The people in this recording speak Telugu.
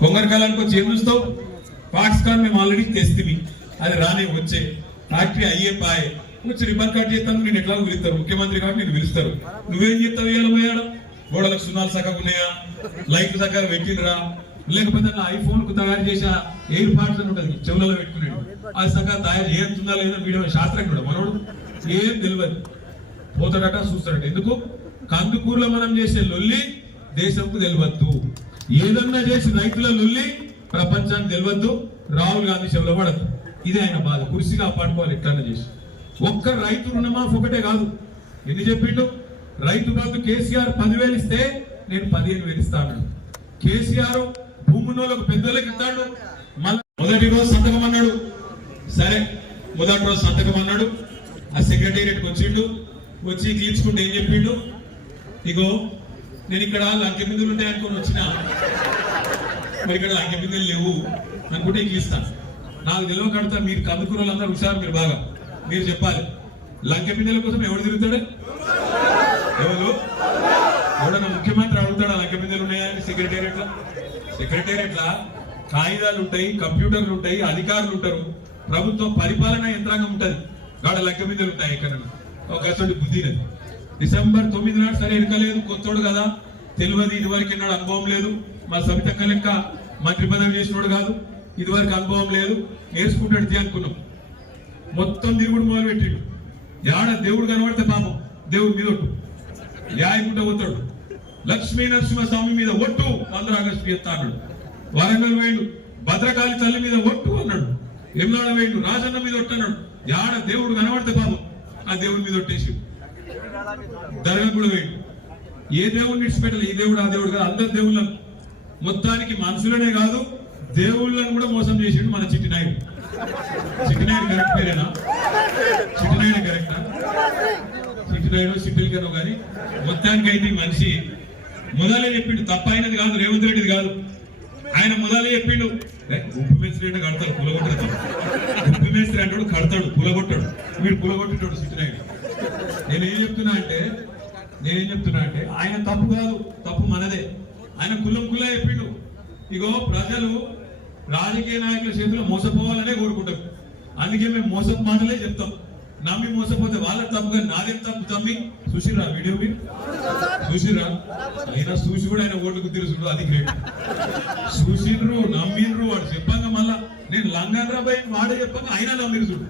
కొంగరకాలానికి వచ్చి ఏం చూస్తావు? ఫాక్స్కాన్ మేము ఆల్రెడీ తెస్తివి, అది రానే వచ్చే ఫ్యాక్టరీ అయ్యే పాయే వచ్చి రిబన్ కట్ చేస్తాను. నేను ఎట్లా పిలుస్తారు ముఖ్యమంత్రి కాబట్టి నేను పిలుస్తారు. నువ్వేం చెప్తావు? ఇవాళ పోయాడు గోడలకు సున్నాలు సగం ఉన్నాయా, లైట్లు సగం పెట్టినరా, లేకపోతే నా ఐఫోన్ కు తయారు చేసిన ఎయిర్ పార్ట్స్ అని ఉంటుంది చెవులలో పెట్టుకునేది, అది సగం తయారు చేస్తుందా లేదా వీడియో శాస్త్రజ్ఞుడు మనోడు ఏం తెలియదు. పోతాడట చూస్తాడట. ఎందుకు? కందుకూరులో మనం చేసే లొల్లి దేశంకు తెలియద్దు, ఏదన్నా చేసి రైతుల లొల్లి ప్రపంచానికి తెలియద్దు, రాహుల్ గాంధీ చెవులో పడద్దు. ఇది ఆయన బాధ. కుర్చీగా పాడుకోవాలి ఎట్లన్నా చేసి. ఒక్క రైతు రుణమాఫీ ఒకటే కాదు, ఎన్ని చెప్పిండు? రైతు బంధు కేసీఆర్ 10,000 ఇస్తే నేను 15,000 ఇస్తాను. కేసీఆర్ భూమున్నోళ్ళకు పెద్దోళ్ళకి ఇస్తాడు. మొదటి రోజు సంతకం అన్నాడు, సరే మొదటి రోజు సంతకం అన్నాడు. ఆ సెక్రటేరియట్కి వచ్చిండు, వచ్చి తీర్చుకుంటే ఏం చెప్పిండు? ఇగో నేను ఇక్కడ లంకె బిందులు ఉంటాయి అనుకుని వచ్చినా, మరి ఇక్కడ లంకె బిందులు లేవు అనుకుంటే ఇస్తాను. నాకు తెలివ కడతా. మీరు కందుకూరు వాళ్ళందరూ హుషారు, మీరు బాగా మీరు చెప్పాలి. లంకె బిందెల కోసం ఎవడు తిరుగుతాడు? ఎవడన్నా ముఖ్యమంత్రి అడుగుతాడా లంకె బిందెలు ఉన్నాయని? సెక్రటేరియట్లా కాగితాలు ఉంటాయి, కంప్యూటర్లు ఉంటాయి, అధికారులు ఉంటారు, ప్రభుత్వ పరిపాలన యంత్రాంగం ఉంటుంది. గాడ లంకె బిందెలు ఉంటాయి ఎక్కడన్నా? ఒక అసలు బుద్ధినది. డిసెంబర్ 9 నాడు సరే ఎరకలేదు, కొత్తోడు కదా, తెలియదు, ఇదివరకు ఎన్నాడు అనుభవం లేదు. మా సవితక్క లెక్క మంత్రి పదవి చేసినోడు కాదు, ఇదివరకు అనుభవం లేదు, నేర్చుకుంటాడు అనుకున్నాం. మొత్తం తిరుగుడు మొదలు పెట్టిండు. యాడ దేవుడు కనబడితే పాపం దేవుడి మీద ఒట్టు, యాయకుంట పోతాడు. లక్ష్మీ నరసింహస్వామి మీద ఒట్టు 15 ఆగస్టు చేస్తా అన్నాడు. వరంగల్ వేయండు, భద్రకాళి తల్లి మీద ఒట్టు అన్నాడు. ఎమ్నాడ వేయండు, రాజన్న మీద ఒట్టు అన్నాడు. యాడ దేవుడు కనబడితే పాపం ఆ దేవుడి మీద ఒట్టేసి దర్గా కూడా వేయండు. ఏ దేవుడిని విడిచిపెట్టాలి? ఈ దేవుడు ఆ దేవుడు కాదు, అందరు దేవుళ్ళను. మొత్తానికి మనుషులనే కాదు దేవుళ్ళను కూడా మోసం చేసిండు మన చిట్టినాయుడు. చిట్టినాయుడు కరెక్ట్ పేరేనా? చిట్టినాయుడు కరెక్టా? చిట్టినాయుడు సిట్టిల్కనో కానీ మొత్తానికి అయితే మనిషి మొదలే చెప్పిండు. తప్పైనది కాదు, రేవంత్ రెడ్డిది కాదు. ఆయన మొదలే చెప్పిండు, ఉప్పు మేస్త్రి అంటే కడతాడు, పులగొట్టాడు. ఉప్పు మేస్త్రి అంటాడు, కడతాడు, పులగొట్టాడు. వీడు పులగొట్టాడు చిట్టినాయుడు. నేనేం చెప్తున్నా అంటే ఆయన తప్పు కాదు, తప్పు మనదే. ఆయన కులం చెప్పిండు. ఇగో ప్రజలు రాజకీయ నాయకుల చేతిలో మోసపోవాలనే కోరుకుంటారు. అందుకే మేము మోసపు మాటలే చెప్తాం. నమ్మి మోసపోతే వాళ్ళ తప్పు, కానీ నాదేం తప్పు? తమ్మి చూసిరా వీడియో, మీరు చూసిరా? అయినా చూసి కూడా ఆయన ఓటుకు తెలుసు, అది గ్రేట్. చూసిండ్రు, నమ్మిండ్రు. వాడు చెప్పంగా మళ్ళా నేను లంగాన్ రాబాయి వాడే చెప్పంగా అయినా నమ్మిరు చూడు.